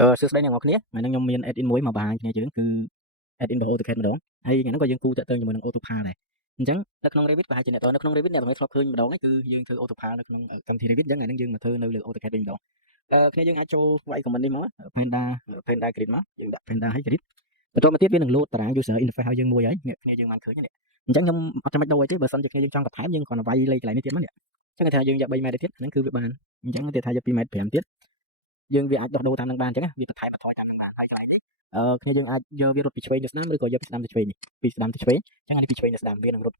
សួស្តីអ្នកនរគ្នាថ្ងៃនេះខ្ញុំមាន add in មួយមកបង្ហាញគ្នាយើងគឺ add in របស់ AutoCAD ម្ដងហើយថ្ងៃហ្នឹងក៏យើងគូតាក់ទងជាមួយនឹង AutoPAL ដែរអញ្ចឹងនៅក្នុង Revit ប្រហែលជាអ្នកនៅក្នុង Revit អ្នកទាំងអស់ធ្លាប់ឃើញម្ដងហើយគឺយើងធ្វើ AutoPAL នៅក្នុងកម្មវិធី Revit អញ្ចឹងថ្ងៃហ្នឹងយើងមកធ្វើនៅលើ AutoCAD វិញម្ដងគ្នាយើងអាចចូលវាយ comment នេះមក Panda Grid មកយើងដាក់ Panda ហើយ Grid បន្ទាប់មកទៀតវានឹង load តារាង user interface ឲ្យយើងមួយហើយអ្នកគ្នាយើងបានឃើញនេះអញ្ចឹងខ្ញុំអត់ចាំបាច់ដូរអីទេបើសិនជាគ្នាយើងចង់បន្ថែមយើងគ្រាន់តែវាយលេខកន្លែងនេះទៀតមកនេះអញ្ចឹងគេថាយើងយក3ម៉ែត្រទៀតហ្នឹងគឺវាបានអញ្ចឹងគេថាយក2ម៉ែត្រ5ទៀតយើងវាអាចដោះដូរតាមនឹងបានអញ្ចឹងវាបន្ថែមបន្ថយតាមនឹងបានហើយកន្លែងនេះគ្នាយើងអាចយកវារត់ពីឆ្វេងទៅស្ដាំឬក៏យកពីស្ដាំទៅឆ្វេងនេះពីស្ដាំទៅឆ្វេងអញ្ចឹងអានេះពីឆ្វេងទៅស្ដាំវានឹងរត់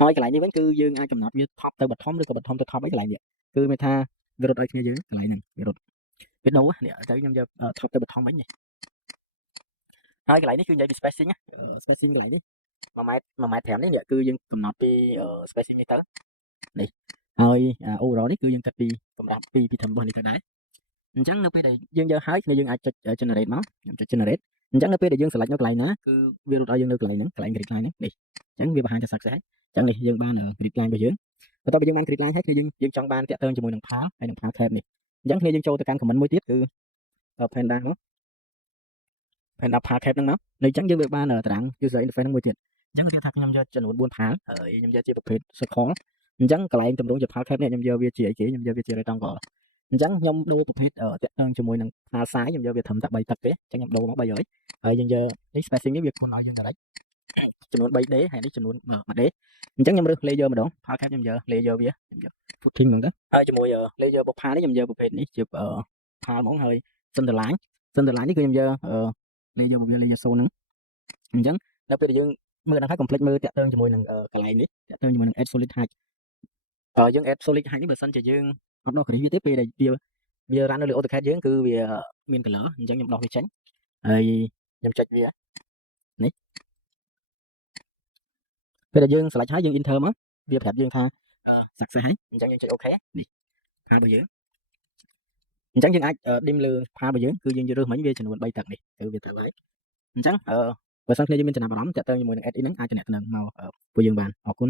ហើយកន្លែងនេះវិញគឺយើងអាចកំណត់វាថប់ទៅបឋមឬក៏បឋមទៅថប់អីកន្លែងនេះគឺមានថាវារត់ឲ្យគ្នាយើងកន្លែងហ្នឹងវារត់វាដូរនេះអញ្ចឹងខ្ញុំយកថប់ទៅបឋមវិញនេះហើយកន្លែងនេះគឺនិយាយពី spacing កន្លែងនេះ1ម៉ែត្រ5នេះគឺយើងកំណត់ពី spacing នេះទៅនេះហើយ overall នេះគឺយើងគិតពីកម្រាស់ពីធំរបស់នេះទៅដែរអញ្ចឹងនៅពេលដែលយើងយកហើយគ្នាយើងអាចចុច generate មកខ្ញុំចុច generate អញ្ចឹងនៅពេលដែលយើង select នៅកន្លែងណាគឺវារត់ឲ្យយើងនៅកន្លែងហ្នឹងកន្លែង grid line ហ្នឹងនេះអញ្ចឹងវាបង្ហាញថា success ហើយអញ្ចឹងនេះយើងបាន grid line របស់យើងបន្ទាប់ពីយើងបាន grid line ហើយគ្នាយើងចង់បានតាក់ទងជាមួយនឹង PAL ហើយនឹង PAL cap នេះអញ្ចឹងគ្នាយើងចូលទៅកាន់ comment មួយទៀតគឺ Panda មក Panda PAL cap ហ្នឹងមកនៅអញ្ចឹងយើងវាបានតារាង user interface ហ្នឹងមួយទៀតអញ្ចឹងគេថាខ្ញុំយកចំនួន4 PAL ហើយខ្ញុំយកជាប្រភេទ circle អញ្ចឹងកន្លែងតម្រង់ជា PAL cap នេះខ្ញុំយកវាជាអីគេខ្ញុំយកវាជា rectangle អញ្ចឹងខ្ញុំដូរប្រភេទតាក់ទងជាមួយនឹង PAL size ខ្ញុំយកវាត្រឹមតែ3តឹកទេអញ្ចឹងខ្ញុំដូរមក300ហើយយើងយកនេះ spacing នេះវាគួរឲ្យយើងតែចំនួន 3D ហើយនេះចំនួន 1D អញ្ចឹងខ្ញុំរើស layer ម្ដង PAL cap ខ្ញុំយក layer វាខ្ញុំយក footing ហ្មងទៅហើយជាមួយ layer របស់ PAL នេះខ្ញុំយកប្រភេទនេះជា PAL ហ្មងហើយ center line នេះគឺខ្ញុំយក layer របស់វា layer zone ហ្នឹងអញ្ចឹងនៅពេលដែលយើងមើលដល់ហើយ complete មើលតាក់ទងជាមួយនឹងកន្លែងនេះតាក់ទងជាមួយនឹង add solid height យើង add solid height នេះបើសិនជាយើងអត់ដោះគ្រីវាទេពេលដែលវា run នៅលើ AutoCAD យើងគឺវាមាន color អញ្ចឹងខ្ញុំដោះវាចេញហើយខ្ញុំចុចវានេះពេលដែលយើង select ហើយយើង enter មកវាប្រាប់យើងថា success ហើយអញ្ចឹងយើងចុច OK នេះ PAL របស់យើងអញ្ចឹងយើងអាច dim លើ PAL របស់យើងគឺយើងរើសមិញវាចំនួន3តឹកនេះគឺវាទៅហើយអញ្ចឹងបើសិនគ្នាយើងមានចំណាប់អារម្មណ៍តាក់ទងជាមួយនឹង add in ហ្នឹងអាចតំណែងមកពួកយើងបានអរគុណ